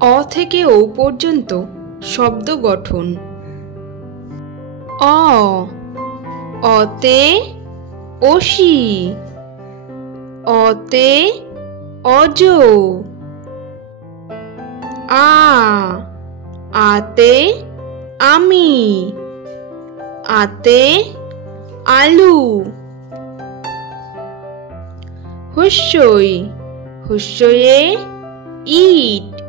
অ থেকে ও পর্যন্ত শব্দ গঠন। অ, অতে অসি, অতে অজ। আ, আতে আমি, আতে আলু। হুস্যই, হুস্যয়ে ইট,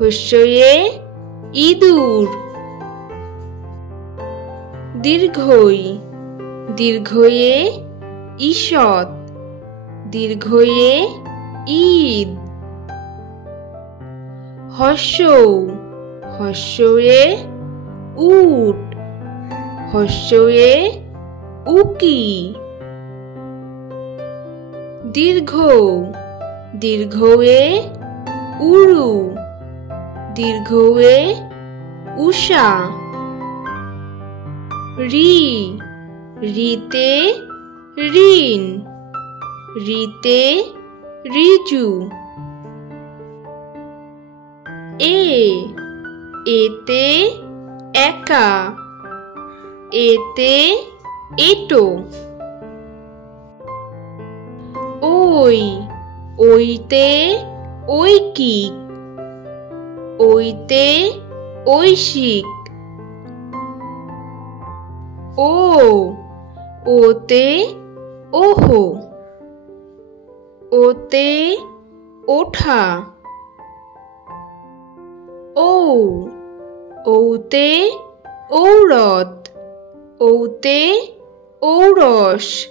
হুস্যয়ে ইঁদুর। দীর্ঘই, দীর্ঘয়ে ঈষৎ, দীর্ঘয়ে ঈদ। হস্যৌ, হস্যয়ে উট, হস্যয়ে উকি। দীর্ঘ, দীর্ঘয়ে উড়ু, দীর্ঘয়ে উষা। রি, রিতে ঋণ, রিতে ঋজু। এ, এতে একা, এতে এটো। ওই, ওইতে ঐকিক, ওইতে ঐশিক। ও, ওতে ওহো, ওতে ওঠা। ও, ওতে ঔরত, ওতে ঔরস।